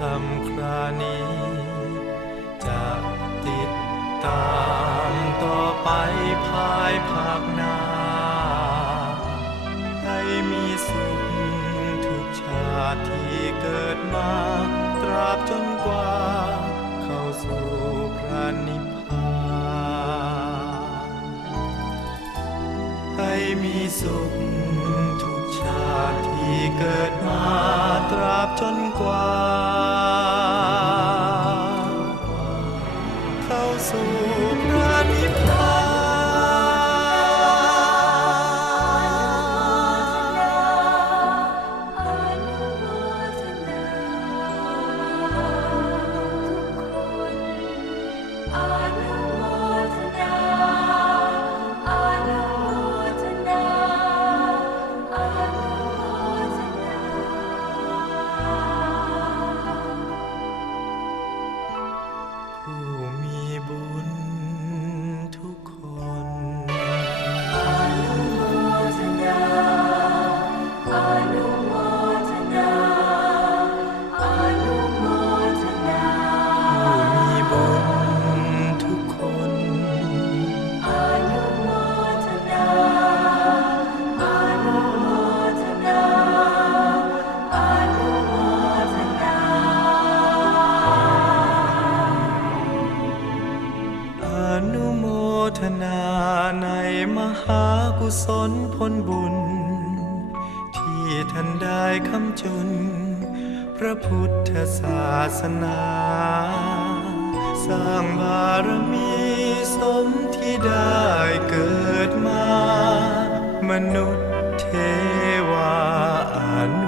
ทำครานี้ จะติดตามต่อไปภายภาคหน้า ให้มีสุขทุกชาติที่เกิดมา ตราบจนกว่า เข้าสู่พระนิพพานให้มีสุขทุกชาติที่เกิดมาตราบจนกว่า เข้าสู่พระ มหากุศลผลบุญ ที่ท่านได้คำจุน พระพุทธศาสนา สร้างบารมีสมที่ได้เกิดมา มนุษย์เทวาอนุ